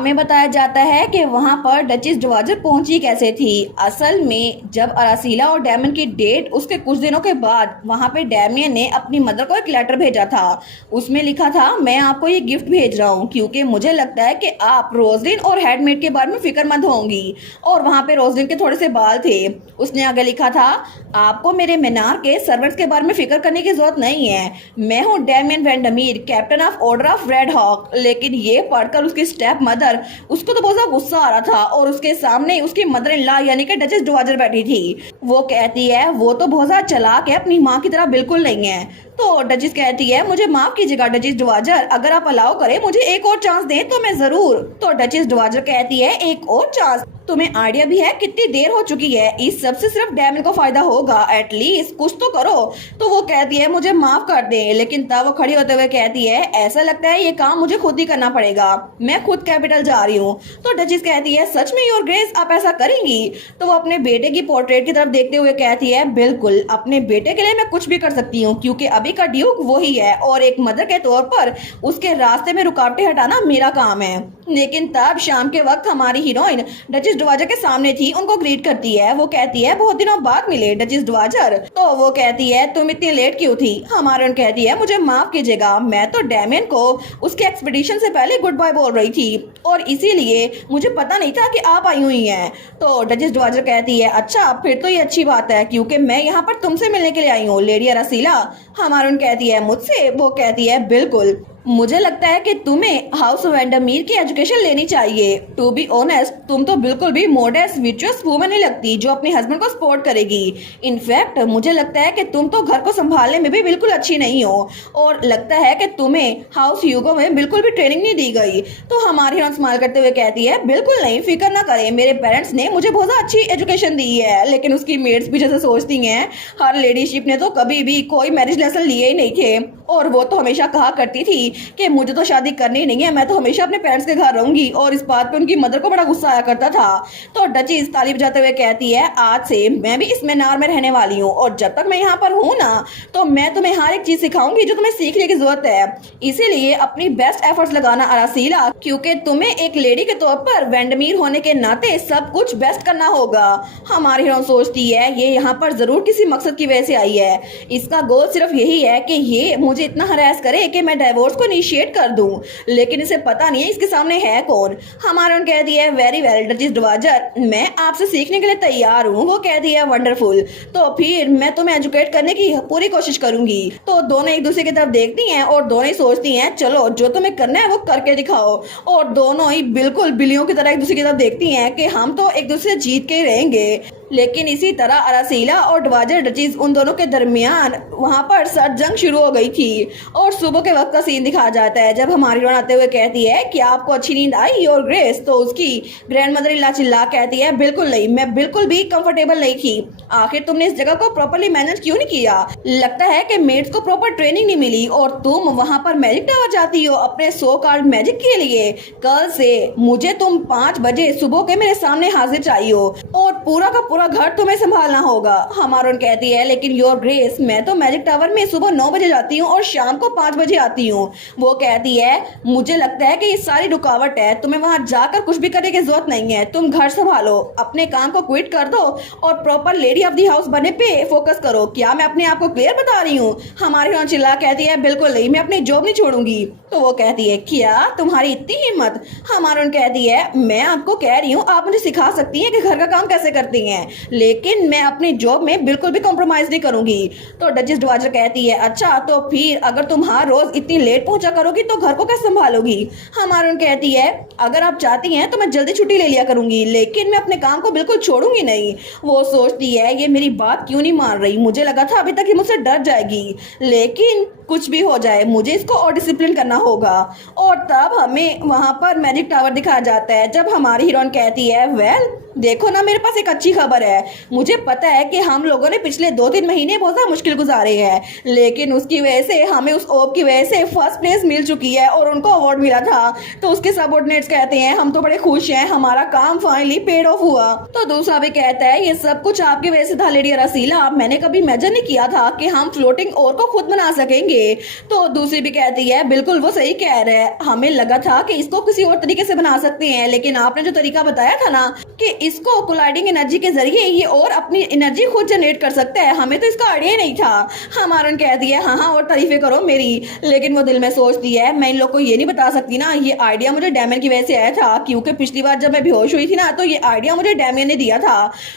हमें बताया जाता है कि वहां पर डचेस डवाजर पहुंची कैसे थी। असल में जब अरासीला और डैमियन की डेट उसके कुछ दिनों के बाद वहां पे डैमियन ने अपनी मदर को एक लेटर भेजा था। उसमें लिखा था, मैं आपको ये गिफ्ट भेज रहा हूँ क्योंकि मुझे लगता है कि आप रोजलिन और हेडमेड के बारे में फिक्रमंद होंगी। और वहां पे रोजलिन के थोड़े से बाल थे। उसने आगे लिखा था, आपको मेरे मीनार के सर्वेंट्स के बारे में फिक्र करने की जरूरत नहीं है। मैं हूँ Damien Vendmir, captain of order of Red Hawk. लेकिन ये पढ़कर उसकी स्टेप मदर, उसको तो बहुत ज्यादा गुस्सा आ रहा था और उसके सामने उसकी मदर इन लॉ यानी कि डचेस डवाजर बैठी थी। वो कहती है वो तो बहुत ज्यादा चालाक है, अपनी माँ की तरह बिल्कुल नहीं है। तो डचेस कहती है, मुझे माफ कीजिएगा डचेस डवाजर, अगर आप अलाउ करें मुझे एक और चांस दें तो मैं जरूर। तो डचेस डवाजर कहती है, एक और चांस? तुम्हें आइडिया भी है कितनी देर हो चुकी है? इस सबसे सिर्फ डैमियन को फायदा होगा, एटलीस्ट कुछ तो करो। तो वो कहती है, मुझे माफ कर दे। लेकिन तब वो खड़ी होते हुए कहती है, ऐसा लगता है ये काम मुझे खुद ही करना पड़ेगा, मैं खुद कैपिटल जा रही हूँ। तो डचेस कहती है, सच में योर ग्रेस आप ऐसा करेंगी? तो वो अपने बेटे की पोर्ट्रेट की तरफ देखते हुए कहती है, बिल्कुल, अपने बेटे के लिए मैं कुछ भी कर सकती हूँ क्योंकि अभी का ड्यूक वही है और एक मदर के तौर पर उसके रास्ते में रुकावटें हटाना मेरा काम है। लेकिन तब शाम के वक्त हमारी हीरोइन डचेस डवाजर के सामने थी, उनको ग्रीट करती है। वो कहती है, बहुत दिनों बाद मिले डचेस डवाजर। तो वो कहती है, तुम इतनी लेट क्यों थी? हमारी कहती है, मुझे माफ कीजिएगा, मैं तो डैमियन को उसके एक्सपीडिशन से पहले गुड बाय बोल रही थी और इसीलिए मुझे पता नहीं था कि आप आई हुई हैं। तो डचेस डवाजर कहती है, अच्छा फिर तो ये अच्छी बात है क्योंकि मैं यहाँ पर तुमसे मिलने के लिए आई हूँ लेडी अरासीला। हमारी कहती है, मुझसे? वो कहती है, बिल्कुल, मुझे लगता है कि तुम्हें हाउस वेंडमीर की एजुकेशन लेनी चाहिए। टू बी ऑनेस्ट, तुम तो बिल्कुल भी मॉडेस्ट विचुअस वूमन नहीं लगती जो अपने हस्बैंड को सपोर्ट करेगी। इनफैक्ट मुझे लगता है कि तुम तो घर को संभालने में भी बिल्कुल अच्छी नहीं हो और लगता है कि तुम्हें हाउस ह्यूगो में बिल्कुल भी ट्रेनिंग नहीं दी गई। तो हमारी हीरोइन स्माइल करते हुए कहती है, बिल्कुल नहीं, फिक्र ना करें, मेरे पेरेंट्स ने मुझे बहुत अच्छी एजुकेशन दी है। लेकिन उसकी मेड्स भी जैसे सोचती हैं, हर लेडीशिप ने तो कभी भी कोई मैरिज लेसन लिए ही नहीं थे और वो तो हमेशा कहा करती थी कि मुझे तो शादी करनी नहीं है, मैं तो हमेशा अपने पेरेंट्स के घर रहूंगी। और इस बात पे उनकी मदर को बड़ा गुस्सा आया करता था। तो डचेस ताली बजाते हुए कहती है, आज से मैं भी इस मीनार में रहने वाली हूँ और जब तक मैं यहाँ पर हूँ ना तो मैं तुम्हें हर एक चीज सिखाऊंगी जो तुम्हें सीखने की जरूरत है। इसीलिए अपनी बेस्ट एफर्ट्स लगाना अरासीला, क्योंकि तुम्हें एक लेडी के तौर पर वेंडमीर होने के नाते सब कुछ बेस्ट करना होगा। हमारी हीरोइन सोचती है, ये यहाँ पर जरूर किसी मकसद की वजह से आई है। इसका गोल सिर्फ यही है कि ये मुझे इतना हरास करे कि मैं डिवोर्स को इनिशिएट कर दूं। लेकिन इसे पता नहीं है इसके सामने है कौन। हमारा कहती है, वेरी वेल डचेस डवाजर, मैं आपसे सीखने के लिए तैयार हूँ। वो कहती है, वंडरफुल, तो फिर मैं तुम्हें एजुकेट करने की पूरी कोशिश करूंगी। तो दोनों एक दूसरे की तरफ देखती हैं और दोनों ही सोचती हैं, चलो जो तुम्हें करना है वो करके दिखाओ। और दोनों ही बिल्कुल बिल्लियों की तरह एक दूसरे की तरफ देखती हैं कि हम तो एक दूसरे जीत के ही रहेंगे। लेकिन इसी तरह अरासीला और डवाजर डचेस उन दोनों के दरमियान वहां पर सख्त जंग शुरू हो गई थी। और सुबह के वक्त का सीन दिखाया जाता है जब हमारी हीरोइन आते हुए कहती है, क्या आपको अच्छी नींद आई योर ग्रेस? तो उसकी ग्रैंड मदर इल्ला चिल्ला कहती है, बिल्कुल नहीं, मैं बिल्कुल भी कंफर्टेबल नहीं थी। आखिर तुमने इस जगह को प्रॉपर्ली मैनेज क्यों नहीं किया? लगता है कि मेड्स को प्रॉपर ट्रेनिंग नहीं मिली और तुम वहां पर मैजिक टावर जाती हो अपने सो कॉल्ड मैजिक के लिए। कल से मुझे तुम 5 बजे सुबह के मेरे सामने हाजिर चाहिए और पूरा का पूरा घर तुम्हें संभालना होगा। हमारी कहती है, लेकिन योर ग्रेस, मैं तो मैजिक टावर में सुबह 9 बजे जाती हूँ और शाम को 5 बजे आती हूँ। वो कहती है, मुझे लगता है कि ये सारी रुकावट है, तुम्हें वहां जाकर कुछ भी करने की जरूरत नहीं है। तुम घर संभालो, अपने काम को क्विट कर दो और proper lady of the house बनने पे फोकस करो। क्या मैं अपने आप को क्लियर बता रही हूँ? हमारी हीरोइन चिल्ला कहती है, बिल्कुल नहीं, मैं अपनी जॉब नहीं छोड़ूंगी। तो वो कहती है, क्या तुम्हारी इतनी हिम्मत? हमारी कहती है, मैं आपको कह रही हूँ, आप मुझे सिखा सकती हैं कि घर का काम कैसे करती हैं, लेकिन मैं अपनी जॉब में बिल्कुल भी कॉम्प्रोमाइज नहीं करूंगी। तो डचेस डवाजर कहती है, अच्छा तो फिर अगर तुम हर रोज इतनी लेट पहुंचा करोगी तो घर को कैसे संभालोगी? हमारी कहती है, अगर आप चाहती हैं तो मैं जल्दी छुट्टी ले लिया करूंगी, लेकिन मैं अपने काम को बिल्कुल छोड़ूंगी नहीं। वो सोचती है, ये मेरी बात क्यों नहीं मान रही? मुझे लगा था अभी तक ये मुझसे डर जाएगी, लेकिन कुछ भी हो जाए मुझे इसको और डिसिप्लिन करना होगा। और तब हमें वहां पर मैजिक टावर दिखाया जाता है जब हमारी हीरोइन कहती है, वेल देखो ना, मेरे पास एक अच्छी खबर है। मुझे पता है कि हम लोगों ने पिछले 2-3 महीने बहुत ज़्यादा मुश्किल गुजारे हैं, लेकिन उसकी वजह से हमें उस ओप की वजह से फर्स्ट प्लेस मिल चुकी है और उनको अवार्ड मिला था। तो उसके सबऑर्डिनेट्स कहते हैं, हम तो बड़े खुश हैं, हमारा काम फाइनली पेड ऑफ हुआ। तो दूसरा भी कहता है, ये सब कुछ आपकी वजह से था लेडी अरासीला, मैंने कभी इमेजिन नहीं किया था कि हम फ्लोटिंग ओर को खुद बना सकेंगे। लेंगे। तो दूसरी भी कहती है बिल्कुल वो सही कह रहा है, हमें लगा था कि इसको किसी और तरीके से बना सकते हैं, लेकिन आपने जो तरीका बताया था ना कि इसको कोलाइडिंग एनर्जी के जरिए ये और अपनी एनर्जी खुद जनरेट कर सकता है, हमें तो इसका आइडिया नहीं था। हमारन कहती है हाँ हाँ और तारीफें करो मेरी, लेकिन वो दिल में सोचती है मैं इन लोग को ये नहीं बता सकती ना, ये आइडिया मुझे डैमियन की वजह से आया था, क्योंकि पिछली बार जब मैं बेहोश हुई थी ना तो ये आइडिया मुझे डैमियन ने दिया था।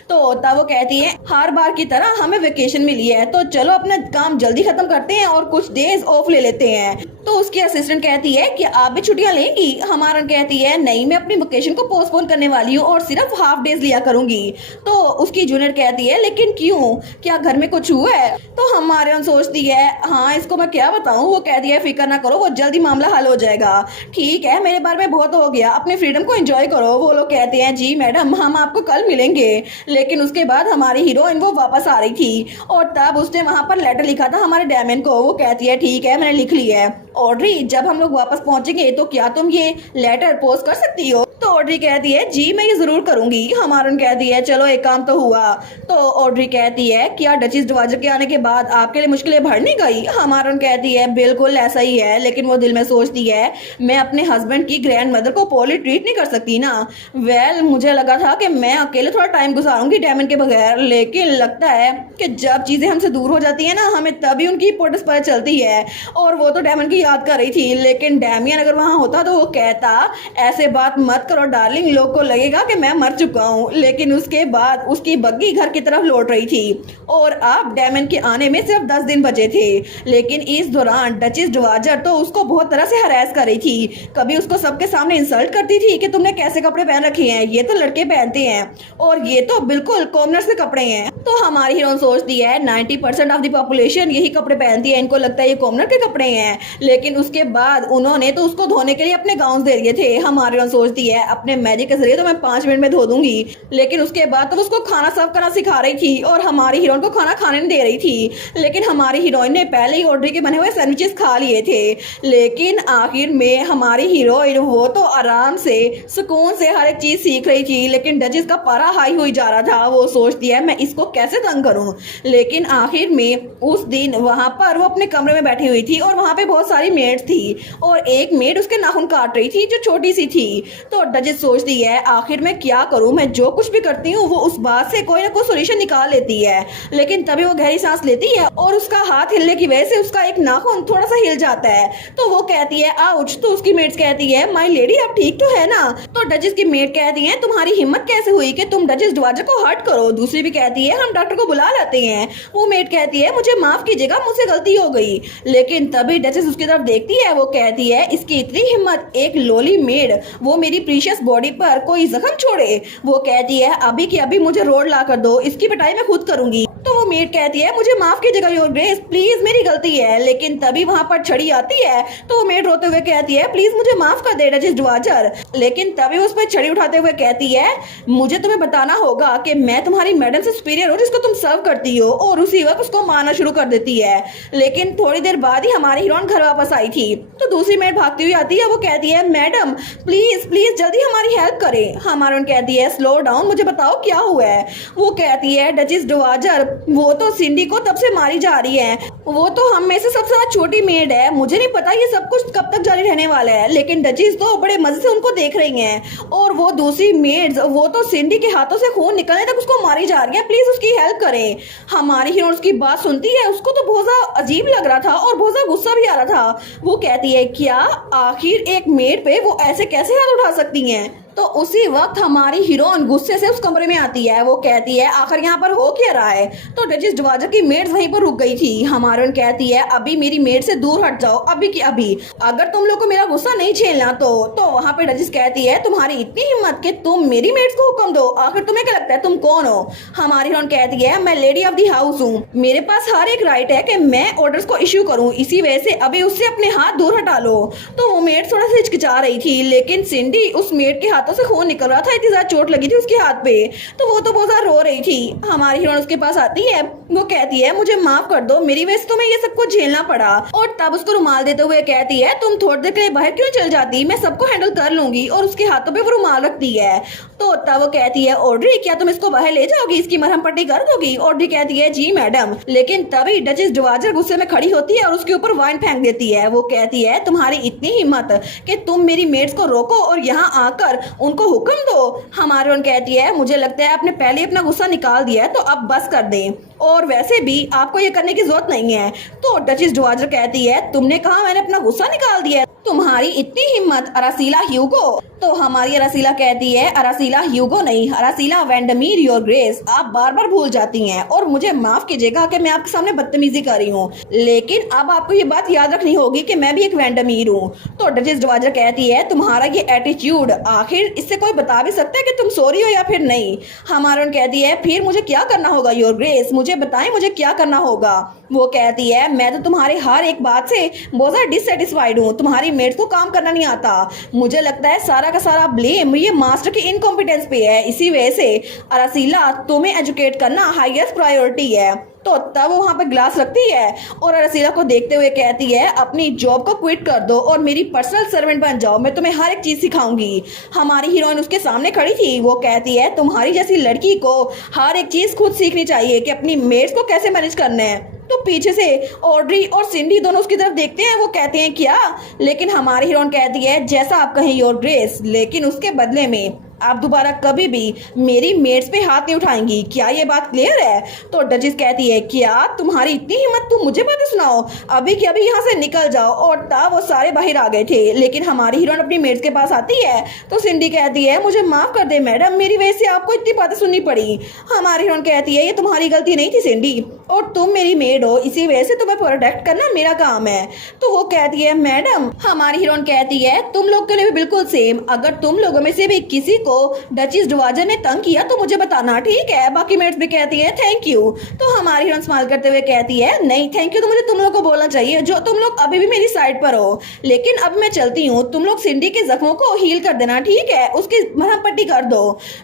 तो तब वो कहती है हर बार की तरह हमें वेकेशन मिली है, तो चलो अपना काम जल्दी खत्म करते हैं और कुछ डेज ऑफ ले लेते हैं। तो उसकी असिस्टेंट कहती है कि आप भी छुट्टियां लेंगी। हमारन कहती है नहीं, मैं अपनी वेकेशन को पोस्टपोन करने वाली हूँ और सिर्फ हाफ डेज लिया करूंगी। तो उसकी जूनियर कहती है लेकिन क्यों, क्या घर में कुछ हुआ है? तो हमारन सोचती है हाँ इसको मैं क्या बताऊं। वो कहती है फिक्र ना करो, वो जल्दी मामला हल हो जाएगा। ठीक है मेरे बारे में बहुत हो गया, अपने फ्रीडम को एंजॉय करो। वो लोग कहते हैं जी मैडम हम आपको कल मिलेंगे। लेकिन उसके बाद हमारी हीरोइन वो वापस आ रही थी और तब उसने वहां पर लेटर लिखा था हमारे डैमियन को। वो कहती है ठीक है मैंने लिख लिया है। ऑड्री जब हम लोग वापस पहुंचेंगे तो क्या तुम ये लेटर पोस्ट कर सकती हो? तो ऑड्री कहती है जी मैं ये जरूर करूंगी। हमारन कहती है चलो एक काम तो हुआ। तो ऑड्री कहती है क्या डचिस डवाजर के आने के बाद आपके लिए मुश्किलें बढ़ नहीं गई? हमारन कहती है बिल्कुल ऐसा ही है, लेकिन वो दिल में सोचती है मैं अपने हस्बैंड की ग्रैंड मदर को पोली ट्रीट नहीं कर सकती ना। वेल मुझे लगा था कि मैं अकेले थोड़ा टाइम गुजारूंगी डैमियन के बगैर, लेकिन लगता है कि जब चीजें हमसे दूर हो जाती है ना हमें तभी उनकी इंपॉर्टेंस पता चलती है। और वो तो डैमियन की याद कर रही थी, लेकिन डैमियन अगर वहां होता तो वो कहता ऐसे बात मत करो डार्लिंग, लोग को लगेगा कि मैं मर चुका हूँ। लेकिन उसके बाद उसकी बग्गी घर की तरफ लौट रही थी और अब डैमियन के आने में सिर्फ 10 दिन बचे थे। लेकिन इस दौरान डचिस डवाजर तो उसको बहुत तरह से हरास कर रही थी। कभी उसको सबके सामने इंसल्ट करती थी कि तुमने कैसे कपड़े पहन रखे हैं, ये तो लड़के पहनते हैं और ये तो बिल्कुल कॉमनर्स के कपड़े हैं। तो हमारी हीरोइन सोचती है 90% ऑफ द पॉपुलेशन यही कपड़े पहनती है, इनको लगता है ये कॉमनर के कपड़े हैं। लेकिन उसके बाद उन्होंने तो उसको धोने के लिए अपने गाउन दे दिए थे। हमारी हीरोइन सोचती है अपने मैजिक के जरिए तो मैं 5 मिनट में धो दूंगी। लेकिन उसके बाद तो उसको खाना सर्व करना सिखा रही थी और हमारी हीरोइन को खाना खाने नहीं दे रही थी। लेकिन हमारी हीरोइन ने पहले ही ऑड्री के बने हुए सैंडविचेस खा लिए थे। लेकिन आखिर में हमारी हीरोइन वो तो आराम से सुकून से हर एक चीज सीख रही थी, लेकिन डचिस का पारा हाई हुई जा रहा था। वो सोचती है मैं इसको कैसे तंग करूं। लेकिन आखिर में उस दिन वहां पर वो अपने कमरे में बैठी हुई थी और वहां पे बहुत सारी मेड्स थी और एक मेड उसके नाखून काट रही थी जो छोटी सी थी। तो डचिस सोचती है आखिर मैं क्या करूं, मैं जो कुछ भी करती हूँ वो उस बात से कोई ना कोई सोल्यूशन निकाल लेती है। लेकिन तभी वो गहरी सांस लेती है और उसका हाथ हिलने की वजह से उसका एक नाखून थोड़ा सा हिल जाता है। तो वो कहती है आउच। तो उसकी मेड्स कहती है माय लेडी आप ठीक तो है ना? तो डचिस की मेड कहती है तुम्हारी हिम्मत कैसे हुई कि तुम डचिस डवाजर को हर्ट करो? दूसरी भी कहती है हम डॉक्टर को बुला लाते हैं। वो मेड कहती है मुझे माफ कीजिएगा मुझसे गलती हो गई। लेकिन तभी डचिस उसकी तरफ देखती है। वो कहती है इसकी इतनी हिम्मत, एक लोली मेड वो मेरी प्रीशियस बॉडी पर कोई जख्म छोड़े। वो कहती है अभी की अभी मुझे रोड ला कर दो, इसकी पिटाई मैं खुद करूंगी। तो वो मेड कहती है मुझे माफ कीजिएगा योर ग्रेस, प्लीज मेरी गलती है। लेकिन तभी वहां पर छड़ी आती है तो वो मेड रोते हुए कहती है प्लीज मुझे माफ कर दे डचिस डवाजर। लेकिन तभी उस पर छड़ी उठाते हुए कहती है मुझे तुम्हें बताना होगा कि मैं तुम्हारी मैडम से सुपीरियर हूँ जिसको तुम सर्व करती हो। और उसी वक्त उसको मारना शुरू कर देती है। लेकिन थोड़ी देर बाद ही हमारी हीरोइन घर वापस आई थी। तो दूसरी मेड भागती हुई आती है। वो कहती है मैडम प्लीज प्लीज जल्दी हमारी हेल्प करें। हमारी कहती है स्लो डाउन, मुझे बताओ क्या हुआ है। वो कहती है डचिस डवाजर वो तो सिंडी को तब से मारी जा रही है, वो तो हम में से सबसे ज्यादा छोटी मेड है, मुझे नहीं पता ये सब कुछ कब तक जारी रहने वाला है। लेकिन डचिस तो बड़े मजे से उनको देख रही हैं और वो दूसरी मेड्स वो तो सिंडी के हाथों से खून निकलने तक उसको मारी जा रही है, प्लीज उसकी हेल्प करें। हमारी हीरोइन उसकी बात सुनती है। उसको तो बहुत ज्यादा अजीब लग रहा था और बहुत ज्यादा गुस्सा भी आ रहा था। वो कहती है क्या आखिर एक मेड पे वो ऐसे कैसे हाथ उठा सकती हैं? तो उसी वक्त हमारी हीरोइन गुस्से से उस कमरे में आती है। वो कहती है आखिर यहाँ पर हो क्या रहा है? तो डचिस डवाजर की मेड्स वहीं पर रुक गई थी। हमारी कहती है अभी मेरी मेड से दूर हट जाओ, अभी की अभी, अगर तुम लोग को मेरा गुस्सा नहीं झेलना तो वहाँ पे डचिस कहती है तुम्हारी इतनी हिम्मत कि तुम मेरी मेड्स को हुक्म दो, आखिर तुम्हें क्या लगता है तुम कौन हो? हमारी हीरोइन कहती है मैं लेडी ऑफ द हाउस हूँ, मेरे पास हर एक राइट है कि मैं ऑर्डर्स को इश्यू करूँ, इसी वजह से अभी उससे अपने हाथ दूर हटा लो। तो वो मेड थोड़ा सा हिचकिचा रही थी, लेकिन सिंडी उस मेड के हाथ हाथों से खून निकल रहा था, इतनी ज्यादा चोट लगी थी उसके हाथ पे। तो वो तो बहुत ज्यादा रो रही थी। हमारी हीरोइन उसके पास आती है, वो कहती है मुझे माफ कर दो, मेरी वजह से तुम्हें ये सब कुछ झेलना पड़ा। और तब उसको रुमाल देते हुए कहती है तुम थोड़ी देर के लिए बाहर क्यों चल जाती, मैं सबको हैंडल कर लूंगी। और उसके हाथों पे वो रुमाल रखती है। तो तब वो कहती है ऑड्री क्या तुम इसको बाहर ले जाओगी, इसकी मरहम पट्टी कर दोगी। ऑड्री कहती है जी मैडम। लेकिन तभी डचेस डवाजर गुस्से में खड़ी होती है और उसके ऊपर वाइन फेंक देती है। वो कहती है तुम्हारी इतनी हिम्मत कि तुम मेरी मेट्स को रोको और यहाँ आकर उनको हुक्म दो। हमारी हीरोइन कहती है मुझे लगता है आपने पहले अपना गुस्सा निकाल दिया है, तो अब बस कर दें, और वैसे भी आपको ये करने की जरूरत नहीं है। तो डचेस डवाजर कहती है तुमने कहा मैंने अपना गुस्सा निकाल दिया है, तुम्हारी इतनी हिम्मत अरासीला ह्यूगो। तो हमारी अरासीला कहती है अरासीला ह्यूगो नहीं, अरासीला वेंडमीर योर ग्रेस, आप बार बार भूल जाती हैं और मुझे माफ कीजिएगा कि मैं आपके सामने बदतमीजी कर रही हूँ, लेकिन अब आपको ये बात याद रखनी होगी कि मैं भी एक वेंडमीर हूँ। तो डचेस डवाजर कहती है तुम्हारा ये एटीट्यूड, आखिर इससे कोई बता भी सकता है कि तुम सॉरी हो या फिर नहीं। हमारी कहती है फिर मुझे क्या करना होगा योर ग्रेस, मुझे बताएं मुझे क्या करना होगा। वो कहती है मैं तो तुम्हारी हर एक बात से बहुत ज्यादा डिससेटिस्फाइड हूँ, तुम्हारी मेट्स को काम करना नहीं आता। मुझे लगता है सारा का सारा ब्लेम ये मास्टर की इनकॉम्पिटेंस पे है, इसी वजह से अरासीला तुम्हें एजुकेट करना हाईएस्ट प्रायोरिटी है। तो तब वो वहाँ पे ग्लास रखती है और अरासीला को देखते हुए कहती है अपनी जॉब को क्विट कर दो और मेरी पर्सनल सर्वेंट बन जाओ, मैं तुम्हें हर एक चीज सिखाऊंगी। हमारी हीरोइन उसके सामने खड़ी थी। वो कहती है तुम्हारी जैसी लड़की को हर एक चीज खुद सीखनी चाहिए कि अपनी मेट्स को कैसे मैनेज करना है। तो पीछे से ऑड्री और सिंडी दोनों उसकी तरफ देखते हैं। वो कहते हैं क्या, लेकिन हमारी हीरोइन कहती है जैसा आप कहें योर ग्रेस, लेकिन उसके बदले में आप दोबारा कभी भी मेरी मेट्स पे हाथ नहीं उठाएंगी, क्या ये बात क्लियर है। तो डचेस कहती है क्या तुम्हारी इतनी हिम्मत, तुम मुझे बातें सुनाओ, अभी के अभी यहाँ से निकल जाओ। और तब वो सारे बाहर आ गए थे, लेकिन हमारी हीरोइन अपनी मेट्स के पास आती है। तो सिंडी कहती है मुझे माफ कर दे मैडम, मेरी वजह से आपको इतनी बातें सुननी पड़ी। हमारी हीरोइन कहती है ये तुम्हारी गलती नहीं थी सिंडी, और तुम मेरी मेड हो, इसी वजह से तुम्हें प्रोटेक्ट करना मेरा काम है। तो वो कहती है मैडम। हमारी हीरोइन कहती है तुम लोग के लिए भी बिल्कुल सेम, अगर तुम लोगों में से भी किसी को डचेस डवाजर ने तंग किया तो मुझे बताना, ठीक है। बाकी मेट्स भी कहती है थैंक यू। तो हमारी हीरोइन स्माइल करते हुए कहती है नहीं थैंक यू तो मुझे तुम लोगों को बोलना चाहिए, जो तुम लोग अभी भी मेरी साइड पर हो। लेकिन अब मैं चलती हूँ, तुम लोग सिंडी के जख्मों को हील कर देना, ठीक है, उसकी मरहम पट्टी कर दो।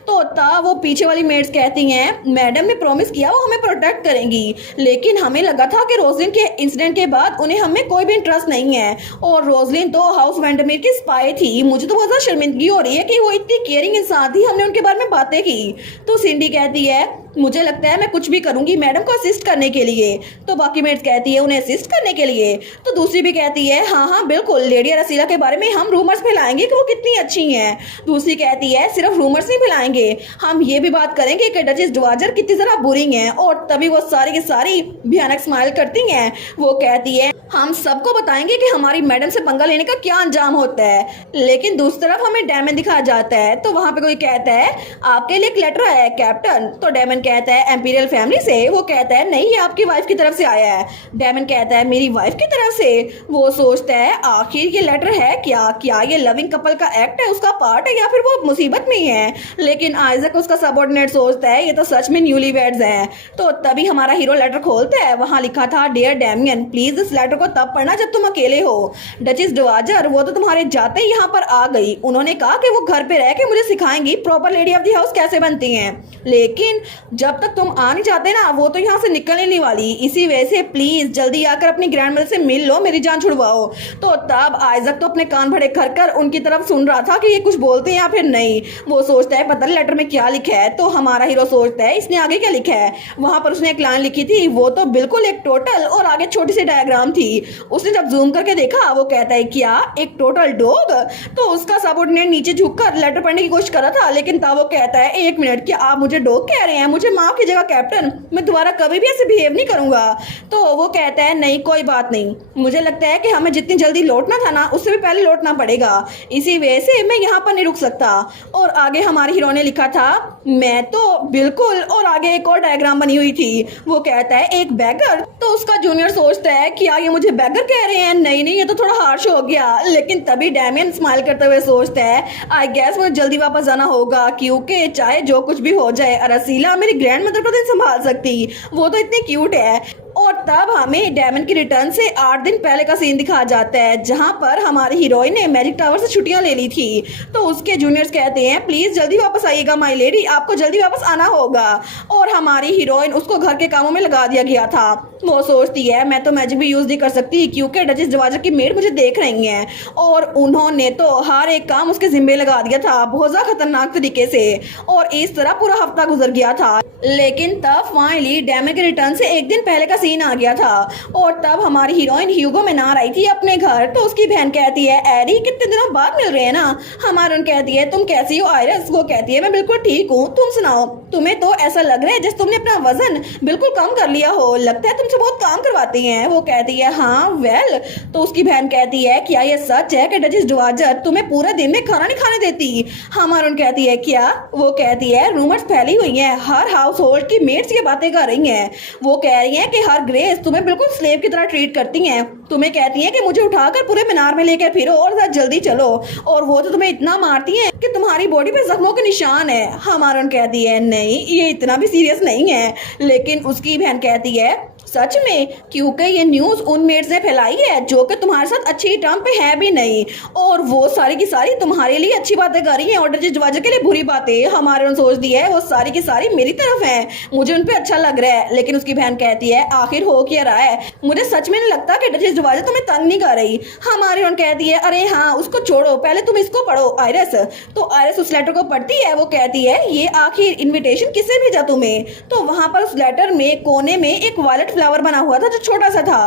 तो तब वो पीछे वाली मेट्स कहती हैं मैडम ने प्रॉमिस किया वो हमें प्रोटेक्ट करेंगी, लेकिन हमें लगा था कि रोजलिन के इंसिडेंट के बाद उन्हें हमें कोई भी इंटरेस्ट नहीं है, और रोजलिन तो हाउस वेंडमीर की स्पाई थी। मुझे तो बहुत ज्यादा शर्मिंदगी हो रही है कि वो इतनी केयरिंग इंसान थी, हमने उनके बारे में बातें की। तो सिंडी कहती है मुझे लगता है मैं कुछ भी करूंगी मैडम को असिस्ट करने के लिए। तो बाकी मेट्स कहती है उन्हें असिस्ट करने के लिए। तो दूसरी भी कहती है हाँ हाँ बिल्कुल, लेडी अरासीला के बारे में हम रूमर्स फैलाएंगे कि वो कितनी अच्छी हैं। दूसरी कहती है सिर्फ रूमर्स नहीं फैलाएंगे, हम ये भी बात करेंगे कि डचेस डवाजर कितनी जरा बुरी हैं। और तभी वो सारी की सारी भयानक स्माइल करती हैं। वो कहती है हम सबको बताएंगे कि हमारी मैडम से पंगा लेने का क्या अंजाम होता है। लेकिन दूसरी तरफ हमें डैमन दिखाया जाता है। तो वहां पे कोई कहता है आपके लिए एक लेटर आया है कैप्टन। तो डैमन कहता है एम्पीरियल फैमिली से। वो कहता है नहीं ये आपकी वाइफ की तरफ से आया है। डैमन कहता है मेरी वाइफ की तरफ से। वो सोचता है आखिर ये लेटर है क्या ये लविंग कपल का एक्ट है, उसका पार्ट है, या फिर वो मुसीबत में ही है। लेकिन आइजक उसका सबऑर्डिनेट सोचता है ये तो सच में न्यूली वेड्स हैं। तो तभी हमारा हीरो लेटर खोलता है, वहां लिखा था डियर डैमियन प्लीज इस लेटर को तब पढ़ना जब तुम अकेले हो। डचेस डवाजर वो तो तुम्हारे जाते ही यहाँ पर आ गई, उन्होंने कहा कि वो घर पे रह के मुझे सिखाएंगी proper lady of the house कैसे बनती हैं, लेकिन जब तक तुम आ नहीं जाते ना वो तो यहाँ से निकलने नहीं वाली। इसी वजह से प्लीज जल्दी आकर अपनी ग्रैंडमदर से मिल लो, मेरी जान छुड़वाओ। तो तब आइजक तो अपने कान भरे कर उनकी तरफ सुन रहा था कि ये कुछ बोलते हैं या फिर नहीं। वो सोचता है पता नहीं लेटर में क्या लिखा है। तो हमारा हीरो सोचता है इसने आगे क्या लिखा है। वहां पर उसने एक लाइन लिखी थी, वो तो बिल्कुल एक टोटल और आगे छोटी सी डायग्राम थी। उसने जब जूम करके देखा वो कहता है क्या एक टोटल डॉग। तो उसका सबऑर्डिनेट नीचे झुककर लेटर पढ़ने की कोशिश कर रहा था, लेकिन तब वो कहता है एक मिनट क्या आप मुझे डॉग कह रहे हैं, मुझे माफ कीजिएगा कैप्टन, मैं दोबारा कभी भी ऐसे बिहेव नहीं करूंगा। तो वो कहता है नहीं कोई बात नहीं, मुझे लगता है कि हमें जितनी जल्दी लौटना था ना उससे भी पहले लौटना पड़ेगा, इसी वजह से मैं यहाँ पर नहीं रुक सकता। और आगे हमारे हीरो ने लिखा था मैं तो बिल्कुल, और आगे एक और डायग्राम बनी हुई थी। वो कहता है एक बैगर। तो उसका जूनियर सोचता है क्या ये मुझे बैगर कह रहे हैं, नहीं ये तो थोड़ा हार्श हो गया। लेकिन तभी डैमियन स्माइल करते हुए सोचता है आई गेस मुझे जल्दी वापस जाना होगा, क्योंकि चाहे जो कुछ भी हो जाए अरासीला मेरी ग्रैंड मदर को नहीं संभाल सकती, वो तो इतनी क्यूट है। और तब हमें डेमन के रिटर्न से 8 दिन पहले का सीन दिखाया जाता है, जहां पर हमारी हीरोइन ने मैजिक टावर से छुट्टियां ले ली थी। तो उसके जूनियर्स कहते हैं प्लीज जल्दी वापस आइएगा माय लेडी, आपको जल्दी वापस आना होगा। और हमारी हीरोइन उसको घर के कामों में लगा दिया गया था। वो सोचती है मैं तो मैजिक भी यूज नहीं कर सकती क्योंकि डचेस दरवाजा की मेड मुझे देख रही हैं। और उन्होंने तो हर एक काम उसके जिम्मे लगा दिया था बहुत ज्यादा खतरनाक तरीके से। और इस तरह पूरा हफ्ता गुजर गया था। लेकिन तब फाइनली डेमन के रिटर्न से 1 दिन पहले का सीन आ गया था। और तब हमारी हीरोइन ह्यूगो मनार आई थी अपने घर। तो उसकी बहन कहती है एरी कितने दिनों बाद मिल रहे हैं ना। हमारी कहती है तुम कैसी हो आयरस। वो कहती है मैं बिल्कुल ठीक हूँ, तुम सुनाओ। तुम्हें तो ऐसा लग रहा है जैसे तुमने अपना वजन बिल्कुल कम कर लिया हो, लगता है तुमसे बहुत काम करवाती हैं। वो कहती है हाँ वेल। तो उसकी बहन कहती है क्या ये सच है कि डचेस डवाजर तुम्हें पूरे दिन में खाना नहीं खाने देती। हमारी कहती है क्या। वो कहती है रूमर्स फैली हुई हैं, हर हाउस होल्ड की मेड्स ये बातें कर रही हैं। वो कह रही हैं कि हर ग्रेस तुम्हें बिल्कुल स्लेव की तरह ट्रीट करती हैं। तुम्हें कहती हैं कि मुझे उठाकर पूरे मीनार में लेकर फिरो और ज्यादा जल्दी चलो। और वो तो तुम्हें इतना मारती हैं कि तुम्हारी बॉडी पे जख्मों के निशान है। हमारी कहती है नहीं ये इतना भी सीरियस नहीं है। लेकिन उसकी बहन कहती है सच में, क्योंकि ये न्यूज उन मेड्स ने फैलाई है जो कि तुम्हारे साथ अच्छी टर्म पे है भी नहीं। और वो सारी की सारी तुम्हारे लिए अच्छी बातें कर रही हैं और डचेस दरवाजा के लिए बुरी बातें। हमारे सोच दी है वो सारी की सारी मेरी तरफ है, मुझे उन पे अच्छा लग रहा है। लेकिन उसकी बहन कहती है आखिर हो क्या रहा है, मुझे सच में नहीं लगता कि डचेस दरवाजा तुम्हें तंग नहीं कर रही। हमारी कहती है अरे हाँ उसको छोड़ो, पहले तुम इसको पढ़ो आयरस। तो आयरस उस लेटर को पढ़ती है। वो कहती है ये आखिर इन्विटेशन किससे भेजा तुम्हें। तो वहां पर उस लेटर में कोने में एक वायलेट फ्लावर बना हुआ था जो छोटा सा था।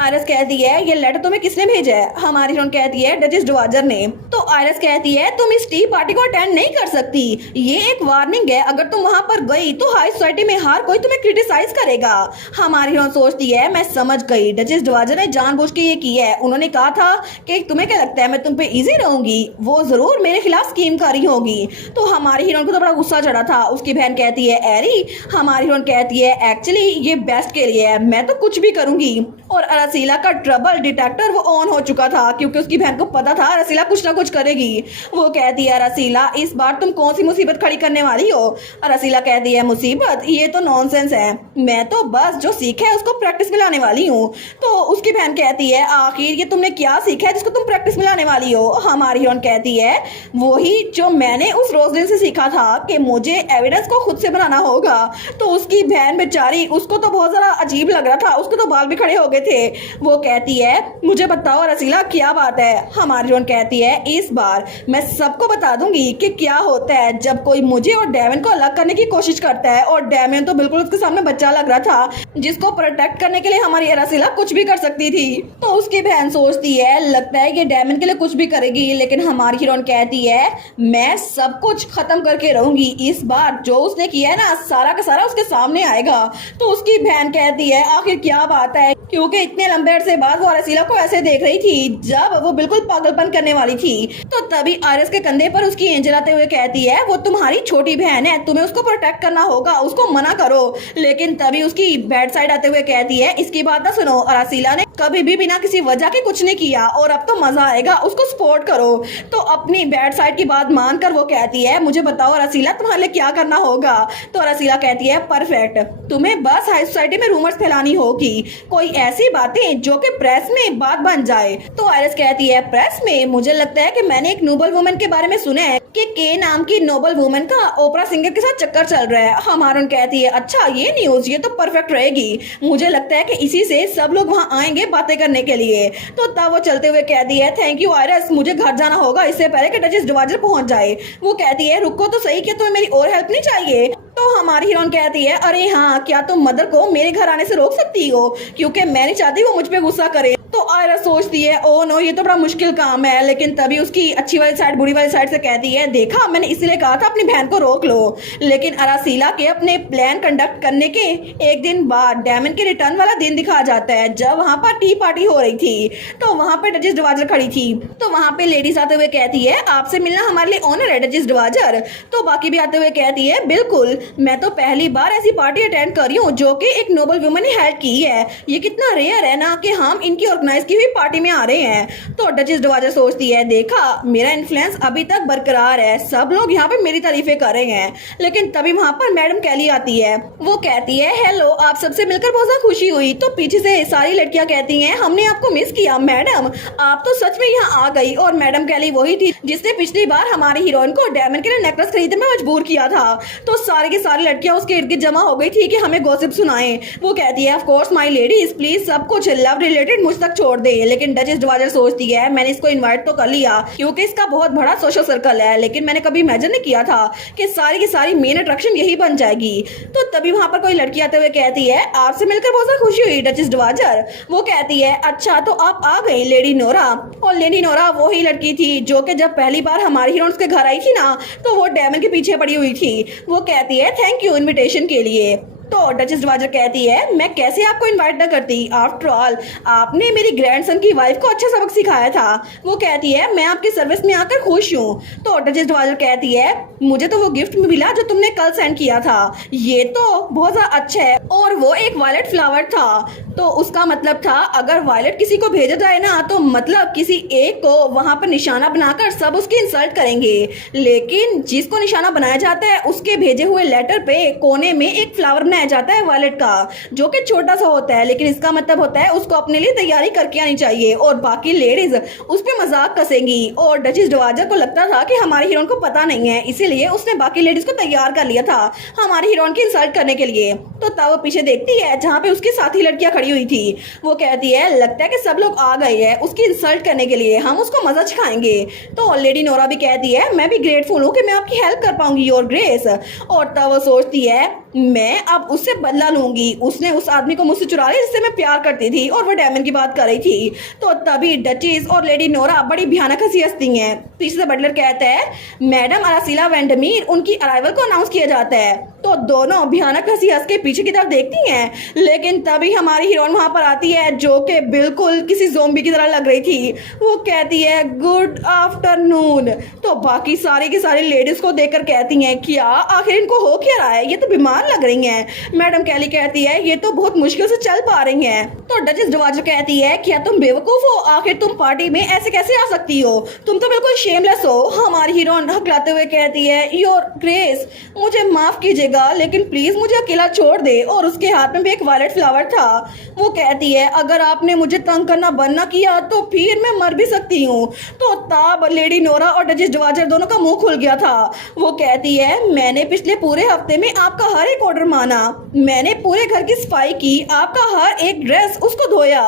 आयरस कहती है ये लेटर तुम्हें किसने भेजा है। हमारी कहती है डचेस डवाजर ने। तो आयरस कहती है तुम इस टी पार्टी को अटेंड नहीं कर सकती, ये एक वार्निंग है, अगर तुम वहां पर गई तो हाई सोसाइटी में हर कोई तुम्हें क्रिटिसाइज करेगा। हमारी सोचती है मैं समझ गई, डचेस डवाजर ने जानबूझ के ये किया है। उन्होंने कहा था कि तुम्हें क्या लगता है मैं तुम पे इजी रहूंगी, वो जरूर मेरे खिलाफ स्कीम कर रही होगी। तो हमारी हीरोइन को तो बड़ा गुस्सा चढ़ा था। उसकी बहन कहती है एरी। हमारी हीरोइन कहती है एक्चुअली ये बेस्ट के लिए है, मैं तो कुछ भी करूंगी। और अरासीला का ट्रबल डिटेक्टर वो ऑन हो चुका था क्योंकि उसकी बहन को पता था अरासीला कुछ ना कुछ करेगी। वो कहती है अरासीला इस बार तुम कौन सी मुसीबत खड़ी करने वाली हो। अरासीला कहती है मुसीबत, ये तो नॉनसेंस है, मैं तो बस जो सीखा है उसको प्रैक्टिस में लाने वाली हूँ। तो उसकी बहन कहती है आखिर ये तुमने क्या सीखा है जिसको तुम प्रैक्टिस में लाने वाली हो। हमारी हीरोइन कहती है वही जो मैंने उस रोजलिन से सीखा था कि मुझे एविडेंस को खुद से बनाना होगा। तो उसकी बहन बेचारी, उसको तो बहुत ज्यादा अजीब लग रहा था, उसके तो बाल भी खड़े हो गए थे। वो कहती है मुझे बताओ रसीला क्या बात है। हमारी जोन कहती है इस बार मैं सबको बता दूंगी कि क्या होता है जब कोई मुझे और डेमन को अलग करने की कोशिश करता है। और डेमन तो बिल्कुल उसके सामने बच्चा लग रहा था जिसको प्रोटेक्ट करने के लिए हमारी रसीला कुछ भी कर सकती थी। तो उसकी बहन सोचती है लगता है कि डेमन के लिए कुछ भी करेगी। लेकिन हमारी हीरोइन कहती है मैं सब कुछ खत्म करके रहूंगी, इस बार जो उसने किया है ना सारा का सारा उसके सामने आएगा। तो उसकी बहन कहती है आखिर क्या बात है, क्योंकि इतने लंबे अरसे बाद वो रसीला को ऐसे देख रही थी जब वो बिल्कुल पागलपन करने वाली थी। तो तभी आरस के कंधे पर उसकी एंजल आते हुए कहती है वो तुम्हारी छोटी बहन है, तुम्हें उसको प्रोटेक्ट करना होगा, उसको मना करो। लेकिन तभी उसकी बैड साइड आते हुए कहती है इसकी बात ना सुनो, रसीला ने कभी भी बिना किसी वजह के कुछ नहीं किया और अब तो मजा आएगा, उसको सपोर्ट करो। तो अपनी बैड साइड की बात मानकर वो कहती है मुझे बताओ रसीला तुम्हारे लिए क्या करना होगा। तो रसीला कहती है परफेक्ट, तुम्हें बस हाई सोसाइटी में रूमर्स फैलानी होगी, कोई ऐसी बातें जो कि प्रेस में बात बन जाए। तो आयरस कहती है प्रेस में, मुझे लगता है कि मैंने एक नोबल वुमन के बारे में सुना है कि के नाम की नोबल वुमन का ओपरा सिंगर के साथ चक्कर चल रहा है। हमारून कहती है अच्छा ये न्यूज, ये तो परफेक्ट रहेगी, मुझे लगता है कि इसी से सब लोग वहाँ आएंगे बातें करने के लिए। तो तब वो चलते हुए कहती है थैंक यू आयरस, मुझे घर जाना होगा इससे पहले कि डचेस डवाजर पहुंच जाए। वो कहती है रुको तो सही, क्या तुम्हें मेरी और हेल्प नहीं चाहिए। तो हमारी हीरोइन कहती है अरे हाँ, क्या तुम मदर को मेरे घर आने से रोक सकती हो, क्योंकि मैं नहीं चाहती वो मुझ पे गुस्सा करे। तो आयरस सोचती है ओ नो ये तो बड़ा मुश्किल काम है। लेकिन तभी उसकी अच्छी वाली साइड बुरी वाली साइड से कहती है देखा मैंने इसलिए कहा था अपनी बहन को रोक लो। लेकिन अरासीला के अपने प्लान कंडक्ट करने के एक दिन बाद डेमन के रिटर्न वाला दिन दिखाया जाता है जब वहां पर टी पार्टी हो रही थी। तो वहां पे डचेस डवाजर खड़ी थी। तो वहां पे लेडीज आते हुए कहती है आपसे मिलना हमारे लिए ऑनर है डचेस डवाजर। तो बाकी भी आते हुए कहती है बिल्कुल, मैं तो पहली बार ऐसी पार्टी अटेंड कर रही हूँ जो कि एक नोबल वुमन ने हेल्प की है। ये कितना रेयर है ना कि हम इनकी ऑर्गेनाइज की हुई पार्टी में आ रहे हैं। तो डचेस डवाजर सोचती है, देखा मेरा इन्फ्लुएंस अभी तक बरकरार है, सब लोग यहाँ पे मेरी तारीफें कर रहे हैं। लेकिन तभी वहाँ पर मैडम कैली आती है। वो कहती है, हेलो, आप सबसे मिलकर बहुत ज्यादा खुशी हुई। तो पीछे से सारी लड़कियां कहती हैं, हमने आपको मिस किया मैडम, आप तो सच में यहाँ आ गई। और मैडम कैली वही थी जिसने पिछली बार हमारी हीरोइन को डायमंड के लिए नेकलेस खरीदने में मजबूर किया था। तो सारी की सारी लड़कियां उसके इर्द गिर्द जमा हो गई थी कि हमें गॉसिप सुनाएं। वो कहती है, of course my ladies, please सब कुछ लव रिलेटेड मुझ तक छोड़ दे। लेकिन डचेस डवाजर सोचती है, मैंने इसको इन्वाइट तो कर लिया क्योंकि इसका बहुत बड़ा सोशल सर्कल है, लेकिन मैंने कभी इमेजिन नहीं किया था कि सारी की सारी मेन अट्रैक्शन यही बन जाएगी। तो तभी वहां पर कोई लड़की आते हुए कहती है, आपसे मिलकर बहुत ज्यादा खुशी हुई डचेस डवाजर। वो कहती है, अच्छा तो आप आ गई लेडी नोरा। और लेडी नोरा वही लड़की थी जो कि जब पहली बार हमारी हीरोइंस के घर आई थी ना, तो वो डायमंड के पीछे पड़ी हुई थी। वो कहती है, थैंक यू इनविटेशन के लिए। तो डचेस डवाजर कहती है, मैं कैसे आपको इनवाइट न करती, आफ्टर ऑल आपने मेरी ग्रैंडसन की वाइफ को अच्छा सबक सिखाया था। वो कहती है, मैं आपकी सर्विस में आकर खुश हूँ। तो डचेस डवाजर कहती है, मुझे तो वो गिफ्ट मिला जो तुमने कल सेंड किया था, ये तो बहुत ज्यादा अच्छा है। और वो एक वायलेट फ्लावर था। तो उसका मतलब था अगर वायलेट किसी को भेजा जाए ना, तो मतलब किसी एक को वहां पर निशाना बनाकर सब उसकी इंसल्ट करेंगे। लेकिन जिसको निशाना बनाया जाता है उसके भेजे हुए लेटर पे कोने में एक फ्लावर बनाया जाता है वायलेट का, जो कि छोटा सा होता है, लेकिन इसका मतलब होता है उसको अपने लिए तैयारी करके आनी चाहिए। और बाकी लेडीज उस पर मजाक कसेंगी। और डचेस डवाजर को लगता था कि हमारी हीरोइन को पता नहीं है, इसीलिए उसने बाकी लेडीज को तैयार कर लिया था हमारी हीरोइन की इंसल्ट करने के लिए। तो तब वो पीछे देखती है जहाँ पे उसकी साथी लड़कियां खड़ी हुई थी। वो कहती है, लगता है कि सब लोग आ गए हैं उसकी इंसल्ट करने के लिए, हम उसको मजा सिखाएंगे। तो लेडी नोरा भी कहती है, मैं भी ग्रेटफुल हूँ कि मैं आपकी हेल्प कर पाऊंगी योर ग्रेस। और तब वो सोचती है, मैं अब उससे बदला लूंगी, उसने उस आदमी को मुझसे चुरा लिया जिससे मैं प्यार करती थी और वो डायमंड की बात कर रही थी। तो तभी डचेस और लेडी नोरा बड़ी भयानक हंसी हंसती हैं। पीछे से बटलर कहता है, मैडम अरासीला वेंडमीर, उनकी अराइवल को अनाउंस किया जाता है। तो दोनों भयानक हंसी हंस के पीछे की तरफ देखती हैं। लेकिन तभी हमारी हीरोइन वहां पर आती है जो कि बिल्कुल किसी ज़ोंबी की तरह लग रही थी। वो कहती है, गुड आफ्टरनून। तो बाकी सारी की सारी लेडीज को देखकर कहती हैं, क्या आखिर इनको हो क्या रहा है, ये तो बीमार लग रही हैं। मैडम कैली कहती है, ये तो बहुत मुश्किल से चल पा रही हैं। तो डचेस डवाजर कहती है, क्या तुम बेवकूफ हो, आखिर तुम पार्टी में ऐसे कैसे आ सकती हो, तुम तो बिल्कुल शेमलेस हो। हमारी हीरोइन हकलाते हुए कहती है, योर ग्रेस मुझे माफ कीजिएगा, लेकिन प्लीज मुझे अकेला छोड़ दे। और उसके हाथ में भी एक वायलेट फ्लावर था। वो कहती है, अगर आपने मुझे तंग करना बंद ना किया तो फिर मैं मर भी सकती हूँ। तो तब लेडी नोरा और डचेस डवाजर दोनों का मुंह खुल गया था। वो कहती है, मैंने पिछले पूरे हफ्ते में आपका हर एक ऑर्डर माना, मैंने पूरे घर की सफाई की, आपका हर एक ड्रेस उसको धोया,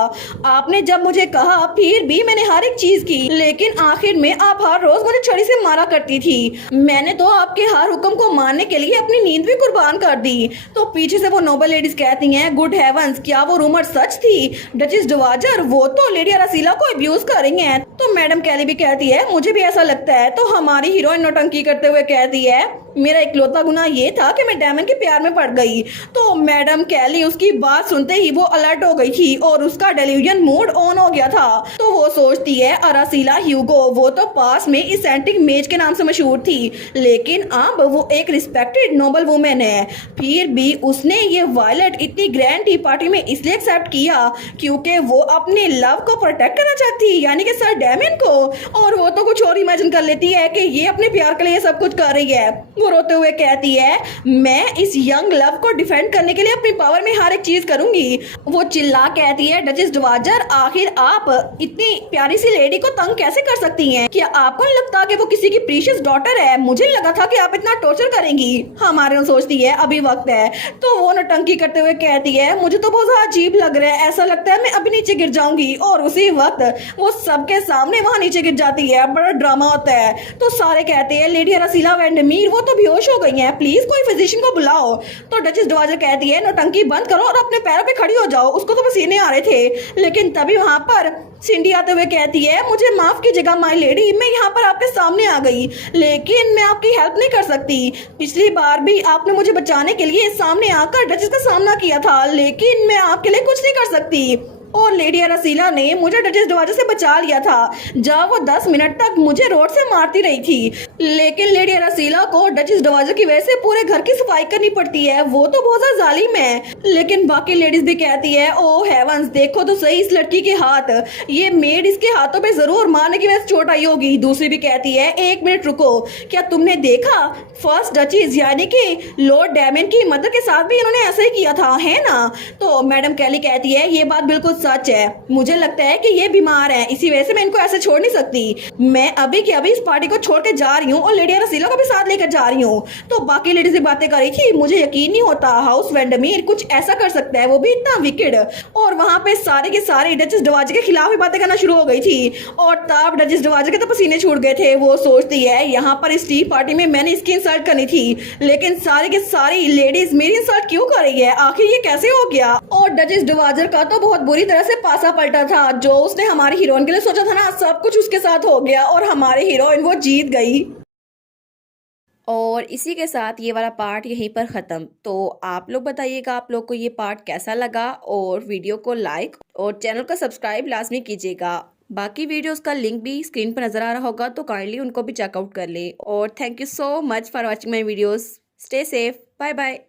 आपने जब मुझे कहा फिर भी मैंने हर एक चीज की, लेकिन आखिर में आप हर रोज मुझे छड़ी से मारा करती थी। मैंने तो आपके हर हुक्म को मानने के लिए अपनी नींद भी कुर्बान कर दी। तो पीछे से वो नोबल लेडीज कहती हैं, गुड हेवंस, क्या वो रूमर सच थी? डचेस डवाजर वो तो लेडी अरासीला को अब्यूज कर रही हैं। तो मैडम कैली भी कहती है, मुझे भी ऐसा लगता है। तो हमारी हीरोइन नौटंकी करते हुए कहती है, मेरा इकलौता गुनाह ये था कि मैं डायमंड के प्यार में पड़ गई। तो मैडम कैली उसकी बात सुनते ही वो अलर्ट हो गई थी और उसका डेल्यूजन मूड ऑन हो गया था। तो वो सोचती है, अरासीला ह्यूगो वो तो पास में इसेंट्रिक मेज के नाम से मशहूर थी, लेकिन अब वो एक रिस्पेक्टेड नोबल वुमेन है। फिर भी उसने ये वायलेट इतनी ग्रैंड टी पार्टी में इसलिए एक्सेप्ट किया क्योंकि वो अपने लव को प्रोटेक्ट करना चाहती, यानी कि सर डायमंड को। और वो तो कुछ और इमेजिन कर लेती है कि ये अपने प्यार के लिए सब कुछ कर रही है। वो रोते हुए कहती है, मैं इस यंग लव को डिफेंड करने के लिए अपनी पावर में हर एक चीज करूंगी। वो चिल्ला कहती है, डचेस डवाजर आखिर आप इतनी प्यारी सी लेडी को तंग कैसे कर सकती हैं? क्या आपको नहीं लगता कि वो किसी की प्रीशियस डॉटर है? मुझे लगा था कि आप इतना टॉर्चर करेंगी। हमारे सोचती है अभी वक्त है। तो वो नौटंकी करते हुए कहती है, मुझे तो बहुत अजीब लग रहा है, ऐसा लगता है मैं अभी नीचे गिर जाऊंगी। और उसी वक्त वो सबके सामने वहां नीचे गिर जाती है। बड़ा ड्रामा होता है। तो सारे कहते हैं, लेडी अरासीला वेंडमीर वो तो बेहोश हो गई हैं, प्लीज कोई फिजिशियन को बुलाओ। तो डचेस डवाजर कहती है, नौटंकी बंद करो और अपने पैरों पे खड़ी हो जाओ, उसको तो पसीने आ रहे थे। लेकिन तभी वहां पर सिंडी आते हुए कहती है, मुझे माफ कीजिएगा माय लेडी, मैं यहाँ पर आपके सामने आ गई, लेकिन मैं आपकी हेल्प नहीं कर सकती। पिछली बार भी आपने मुझे बचाने के लिए सामने आकर डचेस का सामना किया था, लेकिन मैं आपके लिए कुछ नहीं कर सकती। और लेडी रसीला ने मुझे डचेस दरवाजे से बचा लिया था जब वो 10 मिनट तक मुझे रोड से मारती रही थी। लेकिन लेडी रसीला को डचेस दरवाजे की वजह से पूरे घर की सफाई करनी पड़ती है, वो तो बहुत ज्यादा जालिम है। लेकिन बाकी लेडीज भी कहती है ओ हेवंस, देखो तो सही इस लड़की के हाथ, ये मेड इसके हाथों पे जरूर मारने की वजह से चोट आई होगी। दूसरी भी कहती है एक मिनट रुको, क्या तुमने देखा फर्स्ट डचेस यानी कि लॉर्ड डैमन की मदर के साथ भी इन्होंने ऐसा ही किया था, है ना? तो मैडम कैली कहती है ये बात बिल्कुल सच है, मुझे लगता है कि ये बीमार है, इसी वजह से मैं इनको ऐसे छोड़ नहीं सकती। मैं अभी के अभी इस पार्टी को छोड़ के जा रही हूँ और लेडी रसीला को भी साथ लेकर जा रही हूँ। तो बाकी लेडीज से बातें कर रही थी, मुझे यकीन नहीं होता हाउस वेंडमीर कुछ ऐसा कर सकता है, वो भी इतना विकेड। और वहां पे सारे के सारे डचेस दरवाजे के खिलाफ ही बातें करना शुरू हो गई थी और तब डचेस दरवाजे के तो पसीने छूट गए थे। वो सोचती है यहाँ पर इस टी पार्टी में मैंने इसकी इंसल्ट करनी थी, लेकिन सारी के सारी लेडीज मेरी इंसल्ट क्यों कर रही है, आखिर ये कैसे हो गया? और डचेस दरवाजर का तो बहुत बुरी तरह से पासा पलटा था, जो उसने हमारी हीरोइन के लिए सोचा था ना, सब कुछ उसके साथ हो गया और हमारी हीरोइन वो जीत गई। और इसी के साथ ये वाला पार्ट यहीं पर ख़त्म। तो आप लोग बताइएगा आप लोग को ये पार्ट कैसा लगा, और वीडियो को लाइक और चैनल को सब्सक्राइब लाजमी कीजिएगा। बाकी वीडियोस का लिंक भी स्क्रीन पर नज़र आ रहा होगा, तो काइंडली उनको भी चेकआउट कर ले। और thank you so much for watching my videos. Stay safe, bye bye.